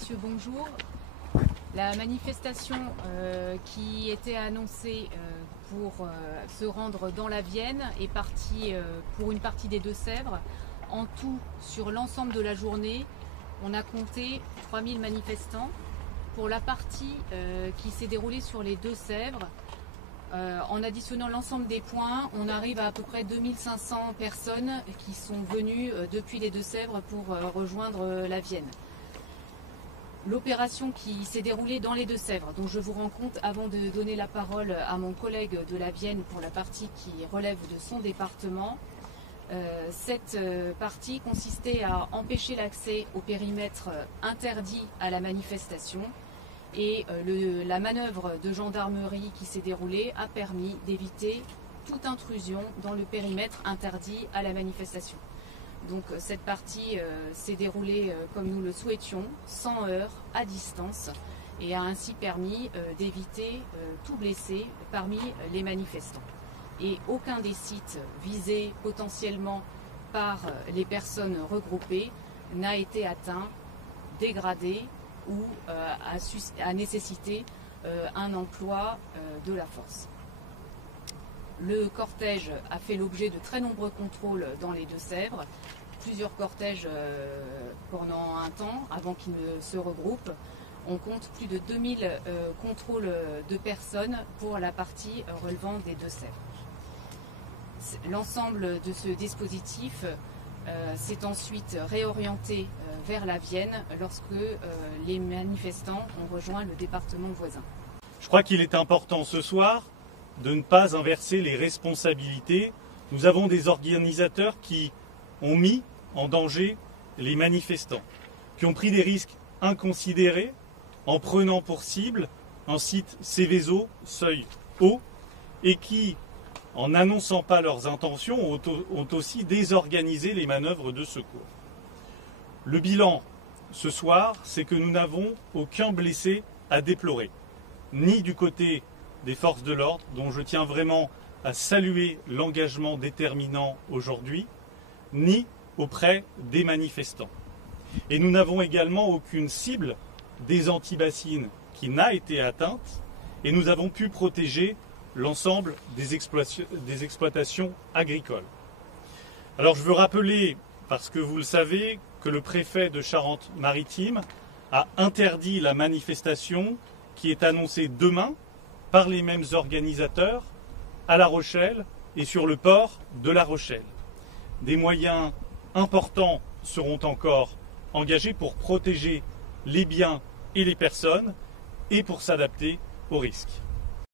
messieurs, bonjour. La manifestation qui était annoncée pour se rendre dans la Vienne est partie pour une partie des Deux-Sèvres. En tout, sur l'ensemble de la journée, on a compté 3000 manifestants. Pour la partie qui s'est déroulée sur les Deux-Sèvres, en additionnant l'ensemble des points, on arrive à peu près 2500 personnes qui sont venues depuis les Deux-Sèvres pour rejoindre la Vienne. L'opération qui s'est déroulée dans les Deux-Sèvres, dont je vous rends compte avant de donner la parole à mon collègue de la Vienne pour la partie qui relève de son département, cette partie consistait à empêcher l'accès au périmètre interdit à la manifestation. Et la manœuvre de gendarmerie qui s'est déroulée a permis d'éviter toute intrusion dans le périmètre interdit à la manifestation. Donc cette partie s'est déroulée comme nous le souhaitions, sans heurts, à distance, et a ainsi permis d'éviter tout blessé parmi les manifestants. Et aucun des sites visés potentiellement par les personnes regroupées n'a été atteint, dégradé, ou à nécessiter un emploi de la force. Le cortège a fait l'objet de très nombreux contrôles dans les Deux-Sèvres, plusieurs cortèges pendant un temps avant qu'ils ne se regroupent. On compte plus de 2000 contrôles de personnes pour la partie relevant des Deux-Sèvres. L'ensemble de ce dispositif s'est ensuite réorienté vers la Vienne lorsque les manifestants ont rejoint le département voisin. Je crois qu'il est important ce soir de ne pas inverser les responsabilités. Nous avons des organisateurs qui ont mis en danger les manifestants, qui ont pris des risques inconsidérés en prenant pour cible un site Céveso, seuil haut, et qui, en n'annonçant pas leurs intentions, ont aussi désorganisé les manœuvres de secours. Le bilan ce soir, c'est que nous n'avons aucun blessé à déplorer, ni du côté des forces de l'ordre, dont je tiens vraiment à saluer l'engagement déterminant aujourd'hui, ni auprès des manifestants. Et nous n'avons également aucune cible des antibassines qui n'a été atteinte, et nous avons pu protéger l'ensemble des exploitations agricoles. Alors je veux rappeler, parce que vous le savez, que le préfet de Charente-Maritime a interdit la manifestation qui est annoncée demain par les mêmes organisateurs à La Rochelle et sur le port de La Rochelle. Des moyens importants seront encore engagés pour protéger les biens et les personnes et pour s'adapter aux risques.